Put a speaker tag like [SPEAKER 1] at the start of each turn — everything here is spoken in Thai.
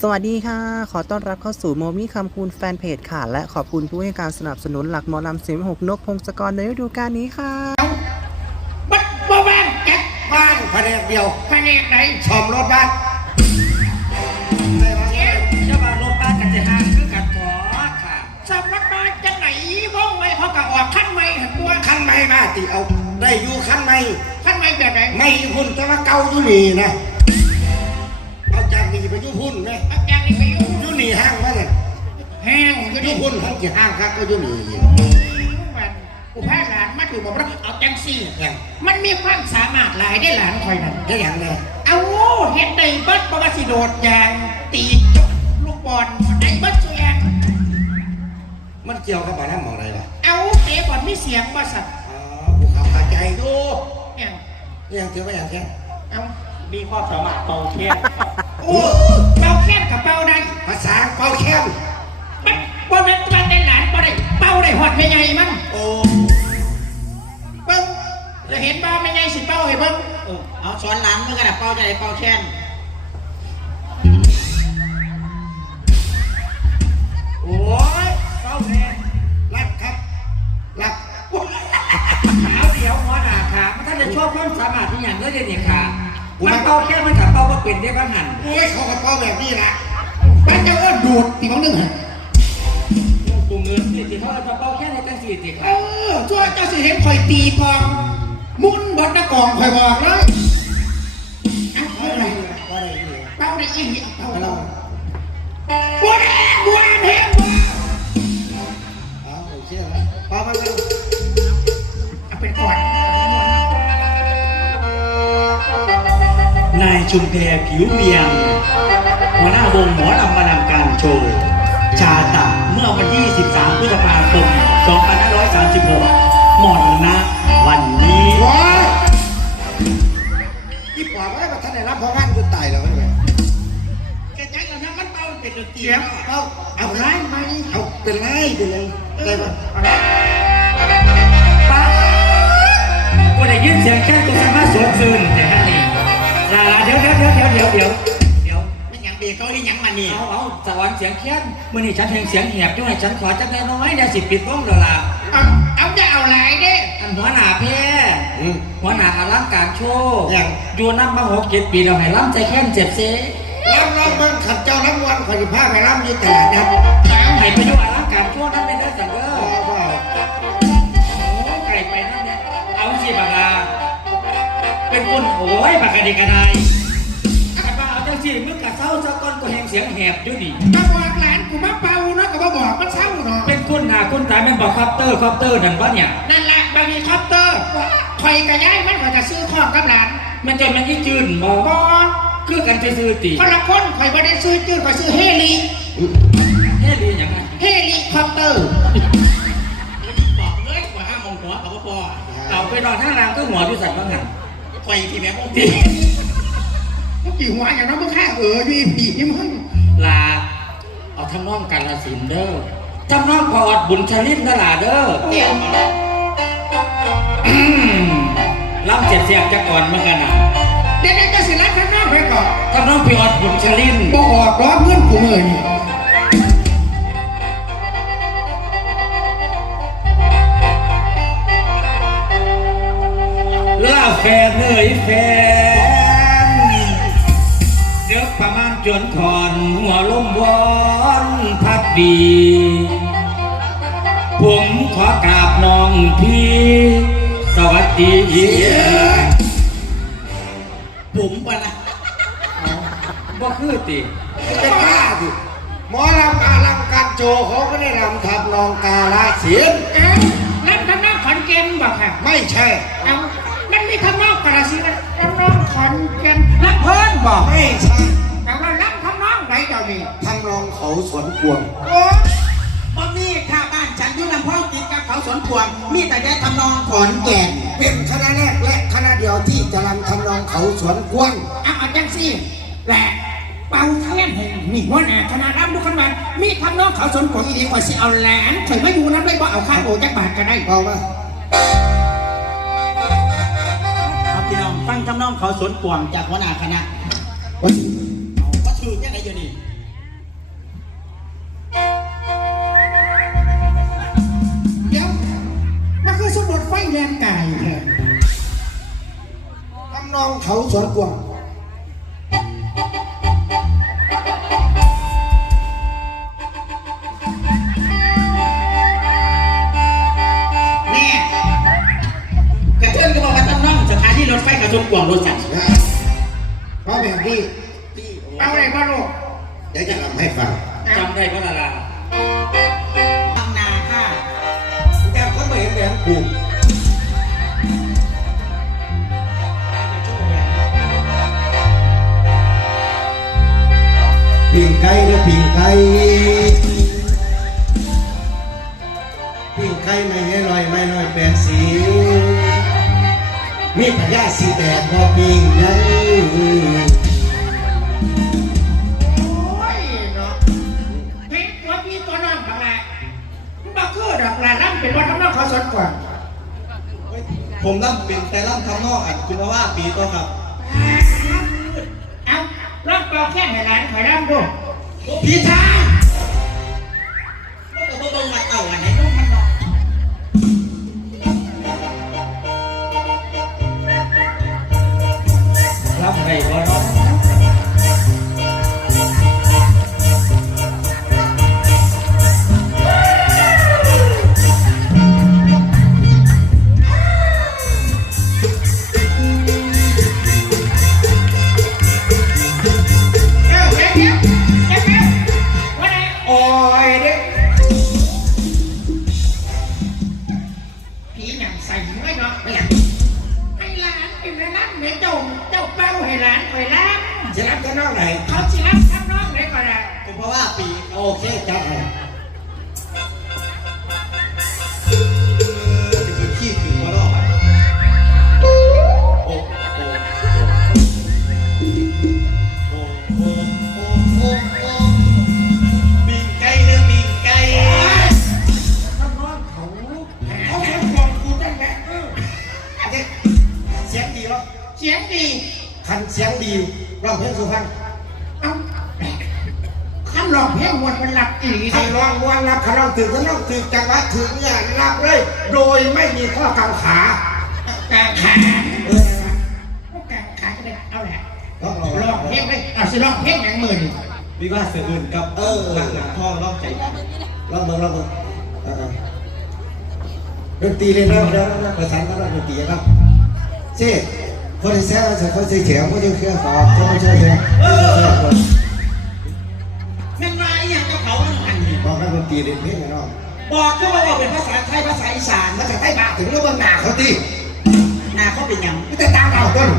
[SPEAKER 1] สวัสดีค่ะ ขอต้อนรับเข้าสู่โมมี่คำคูณแฟนเพจค่ะ และขอบคุณผู้ให้การสนับสนุนหลักหมอลำเสียงหกนกพงศกรในฤดูกาลนี้ค่ะ
[SPEAKER 2] บัดบ่บ้านแก๊ก
[SPEAKER 3] บ้านแผนกเดียว
[SPEAKER 2] แผนกไหน
[SPEAKER 3] ชอมรถบ้าน
[SPEAKER 2] เอ๊ะ
[SPEAKER 4] เจ้าบ้านรถบ้านกันจะห่างคือกันขอค่ะ
[SPEAKER 2] สำนักบ้านจังไหนว่องไว้เขาก็ออกขั้นไม่หันตัว
[SPEAKER 3] ขั้นไม่มาติเอาได้อยู่ขั้นไม่
[SPEAKER 2] ขั้นไม่แบบไหน
[SPEAKER 3] ไม่หุ่นแต่ว่าเก่าอยู่นี่นะ นี่ห้า
[SPEAKER 2] ง
[SPEAKER 3] วะเนี่ย
[SPEAKER 2] แห้งก็
[SPEAKER 3] อยู่
[SPEAKER 2] ดิ
[SPEAKER 3] หุ่นห้างกี่ห้างครับก็อยู่นี่
[SPEAKER 2] มันกูพาหลานมาถูกบอกว่าเอาจังซี่
[SPEAKER 3] อย่าง
[SPEAKER 2] มันมีความสามารถหลายได้หลานคอยนั่น
[SPEAKER 3] ได้อย่างเนี่ย
[SPEAKER 2] เอาเฮ็ดได้เบิดบ่ว่าสิโดดยางตีจกลูกบอลได้เบิดสุอยาง
[SPEAKER 3] มันเกี่ยวกับอะไรมองอะไรวะ
[SPEAKER 2] เอาเตะบอลมีเสียงบ่สัตว์
[SPEAKER 3] อ๋อผูเขาขาใจดู
[SPEAKER 2] เนี่ย
[SPEAKER 3] นี่ยังถือว่าอย่างแค่
[SPEAKER 2] เอา
[SPEAKER 4] มีความสามารถเป่าเทียน
[SPEAKER 2] โอ้ เป่าแค้นกับเป่าได้
[SPEAKER 3] ภาษาเป่าแค้น
[SPEAKER 2] มันบ่แม่นว่าได้หลานบ่ได้เป่าได้ฮอดแม่ใหญ่มัน
[SPEAKER 3] โอ้
[SPEAKER 2] เบิ่งจะเห็นบ่แม่ใหญ่สิเป่าให้เบิ่ง
[SPEAKER 4] เออเอาสอนหลานเมื่อกระดับเป่าจะได้เป่าแช่น
[SPEAKER 3] โอ้ยเป่าแทนรักครับรัก
[SPEAKER 4] เอาเดี๋ยวหัวหน้าค่ะมันท่านจะชอบความสามารถที่อย่างเงี้ยเดี๋ยวนี้ค่ะมันเป่าแค่มันกับเป่าว่าเป็นได้บ้างหัน
[SPEAKER 3] โอ้ยเขาก็เป่าแบบนี้ละ
[SPEAKER 2] ปันจะเอิ้นดูดตีของนึงหั่น
[SPEAKER 4] กูเงินสิที่เขาจะเป่าแค่ในตั้งสี่สิ
[SPEAKER 2] เอ
[SPEAKER 4] ค่ะ
[SPEAKER 2] อชั่วเจ้าสิเห็นข่อยตีกอง มุนบดหน้ากองข่อยบอกเลยเอาเอาเลย
[SPEAKER 3] ว่าอะไรนี่
[SPEAKER 2] เป่าได้อีหลีเอา
[SPEAKER 3] เอา
[SPEAKER 2] เป่า
[SPEAKER 3] เรา
[SPEAKER 2] บัวแดงบัวแดงบัว
[SPEAKER 3] เอาโอเคแล้วเป่ามาแล้ว
[SPEAKER 2] เอาเป็นก่อน
[SPEAKER 4] นายชุมแพผิวเวียง หัวหน้าวงหมอลำมานำการโชว์ ชาตะเมื่อวันที่13พฤษภาคม 2536 หมดนะวันนี้
[SPEAKER 3] ว้าอีปอบไว้มาท่านได้รับเพราะงานกูตายแล้วไม่ไหม
[SPEAKER 2] แกใจแล้วนะมันเป่าเป็นดนตรี
[SPEAKER 3] เสียง
[SPEAKER 2] เป่า
[SPEAKER 3] เอา
[SPEAKER 2] เอา
[SPEAKER 3] เอา
[SPEAKER 2] ไร
[SPEAKER 3] ไร
[SPEAKER 2] ไหม
[SPEAKER 3] เอาเป็นไรเป็นไรได้ปะ
[SPEAKER 2] เอาไร
[SPEAKER 4] ป้าก็ได้ยินเสียงแค่ตัวสามารถสวมซื่นแต่ฮะนี่ลาเดี๋ยวเดี๋ยวเดี๋ยวเดี๋ยวเดี๋ยวเดี๋ยวเดี๋ยว
[SPEAKER 2] ไม่ยังเบียเขาได้ยังมานี่
[SPEAKER 4] เอาเอาสวรรค์เสียงแค้นมื่อนี้ฉันเพลงเสียงแหบด้วยฉันขอจักแน้อยเนี่ยสิปิดวงเดี๋ยวล่ะ
[SPEAKER 2] เอาเอาจะเอาไรเด้
[SPEAKER 4] อันหัวหน้าแพ้
[SPEAKER 3] อืม
[SPEAKER 4] หัวหน้าอลังการโชว์
[SPEAKER 3] อย่าง
[SPEAKER 4] อยู่น้ำมาหกเจ็ดปีเราให้ล้ำใจแค้นเจ็บเซ่
[SPEAKER 3] รับรับเบิ่งขัดเจ้าน้ำวันขอยผ้าไปรับอยู่ตลาดนัด
[SPEAKER 4] ให้ไปดูอลังการโชว์นั่นเป็นได้สังเกต
[SPEAKER 3] พ่อ
[SPEAKER 4] โอ้ไก่ไปนั่นเนี่ยเอาสิบักลาเป็นคนโอ้ยบักกะดีกระได สียงแหบอยู่นี่
[SPEAKER 2] มาบอกหลานกูมาเป่าเนาะก็มาบอกมันเศร้าเนาะ
[SPEAKER 4] เป็นคนหนาคนตายแมันบอกคอปเตอร์คอปเตอร์นั่นปะเนี่ย
[SPEAKER 2] นั่นแหละบางทีคอปเตอร์คอยกระย้ายมันก็จะซื้อของกับหลาน
[SPEAKER 4] มันจะมันยี่จืนบอก
[SPEAKER 2] บอ
[SPEAKER 4] คือกันซื่อๆติ
[SPEAKER 2] คนละคนคอยไม่ได้ซื้อจืดคอยซื้อเฮลี
[SPEAKER 4] เฮ้ยดีอย่างไง
[SPEAKER 2] เฮลีคอปเตอร์
[SPEAKER 4] บอกเลยว่าห้ามมองหัวกับพ่อเอาไปนอนท่ารางก็หัวอยู่สัตว์บ้างหัน
[SPEAKER 2] คอยที่แม่พวกตีมึง กี่หัวอย่างนั้นมึงฆ่าเอออยู่ผีมึง
[SPEAKER 4] ลาเอาทำนองกันละสินเด้อทำนองพออดบุญชลินนลาเด้อ
[SPEAKER 2] เดี๋ยว
[SPEAKER 4] อืมรับเจ็ดเสียบจะก่อนเหมื่อนกันนะ
[SPEAKER 2] เดี๋ยวจะสิรับข้างนอกไปก่อน
[SPEAKER 4] ทำนองพี่ออดบุญชลิน
[SPEAKER 2] บอกออกร้อนเพื่อนกูเมื่อนี่
[SPEAKER 4] ล่าแฟนเอ้ยแฟน จนถอนหัวลมวอนพักดี ผมขอกราบน้องพี่ สวัสดี
[SPEAKER 2] ผมปะนะ
[SPEAKER 4] บ่คือติ
[SPEAKER 3] เป็นบ้าดิหมอลำกาลำการโจเขาก็ได้รำทำนองกาลาเสียง
[SPEAKER 2] เอ๊ะรับข้างนอกขอนแก่นบอกค่ะ
[SPEAKER 3] ไม่ใช่
[SPEAKER 2] เอานั่นมีข้างนอกกระสินะข้างนอกขอนแก่นรับเพิ่นบอก
[SPEAKER 3] ไม่ใช่
[SPEAKER 2] นเจ้านี่
[SPEAKER 3] ทำนองเขาสวนกวง
[SPEAKER 2] โอ้บ่มีข้าบ้านฉันอยู่ลำพ่อติดกับเขาสวนพวง มีแต่ได้ทำนองขอนแก่น
[SPEAKER 3] เป็นคณะแรกและคณะเดียวที่จะรำทำนองเขาสวนกวง
[SPEAKER 2] เอาเอาจังสิแหละเป่าเทียนให้นี่ว่าแน่คณะรับดูกันมามีทำนองเขาสวนพวงอีดีกว่าสิเอาแหลนข่อยไม่อยู่น้ำได้บ่เอาข้าวโอจักบาทก็ได้
[SPEAKER 3] เอามา
[SPEAKER 4] เอาพี่น้องฟังทำนองเขาสวนปวงจากหัวหน้าคณะ
[SPEAKER 3] เขาสวนกวาง
[SPEAKER 4] แม่กระเทือนก็บอกว่าต้องนั่งสถานีรถไฟกระทรวงกวางรถสั่ง
[SPEAKER 3] นะเพราะแบบนี้
[SPEAKER 2] เอาอะไรบ้างลูก
[SPEAKER 3] เดี๋ยวจะทำให้ฟัง
[SPEAKER 4] จำได้ก็ละลาบางนาค่ะ
[SPEAKER 3] แต่ก็ไม่เห็นแหวนกู ไก่หรือปิ่งไก่ปิ่งไก่ไม่ให้ลอยไม่ลอยแปดสีมีพญาสีแดงบ่ปิ่งไง
[SPEAKER 2] โอ้ยเนาะเพชรตัวพี่ตัวน้องทำไมมันบอกคือดอกลาน้ำเป็นว่าทำน้องเขาสนกว่า
[SPEAKER 5] ผมร่ำเป็นแต่ร่ำทำนอกอันคุณว่าปีโตครับ
[SPEAKER 2] เอาลองเป่าแค่ให้หลานขอยร่ำดูพี่ช 我劈叉 จ้าเจ้าเป้าให้หลานคอยล้าง
[SPEAKER 3] จะรับกันนอกไหน
[SPEAKER 2] เขาสิรับทำน้องได้ก่อนอะ
[SPEAKER 5] ผมเพราะว่าปี
[SPEAKER 3] โอเคจัด
[SPEAKER 5] คัน
[SPEAKER 2] เสี
[SPEAKER 3] ยงดีร้องเพลงสุพรรณ
[SPEAKER 2] เอาขั้นลองเพลงมวนมันหลับอีหลี
[SPEAKER 3] คั
[SPEAKER 2] ดิ
[SPEAKER 3] นร้องม้วนรับคันร้องถึงคันร้องถึงจังหวะถึงเนี่ยรับเลย โดยไม่มีข้อกางขากา
[SPEAKER 2] งขา
[SPEAKER 3] เออ
[SPEAKER 2] พวกกางขาจะได้เอาแหละ
[SPEAKER 3] ต้องรอ
[SPEAKER 2] ลองเพลงเลยเอาสิลองเพลงอย่างมือนี่
[SPEAKER 5] วิวาสเสืออื่นกับเออหลังหนังทองรอบใจกัน
[SPEAKER 3] ลองเบิ่งลองเบิ่งเออๆดนตรีเลยนะเดี๋ยวนะประสานกันดนตรีนะเซ่ คนที่แซ่จะคนที่เขียวคนที่เครื่องสอบคนที่เชื่อเชื่อ
[SPEAKER 4] แม่งว่าอีหยังกับเขาอันหัน
[SPEAKER 3] บอกนักดนตรีเล่นเพลงนเนาะ
[SPEAKER 4] บอกก็ว่าเป็นภาษาไทยภาษาอีสาน
[SPEAKER 3] มาจากใต้บาถึงเรื่องบางหนาเขาตี
[SPEAKER 4] หนาเขาเป็นยัง
[SPEAKER 3] ไม่แต่ตามเราต้น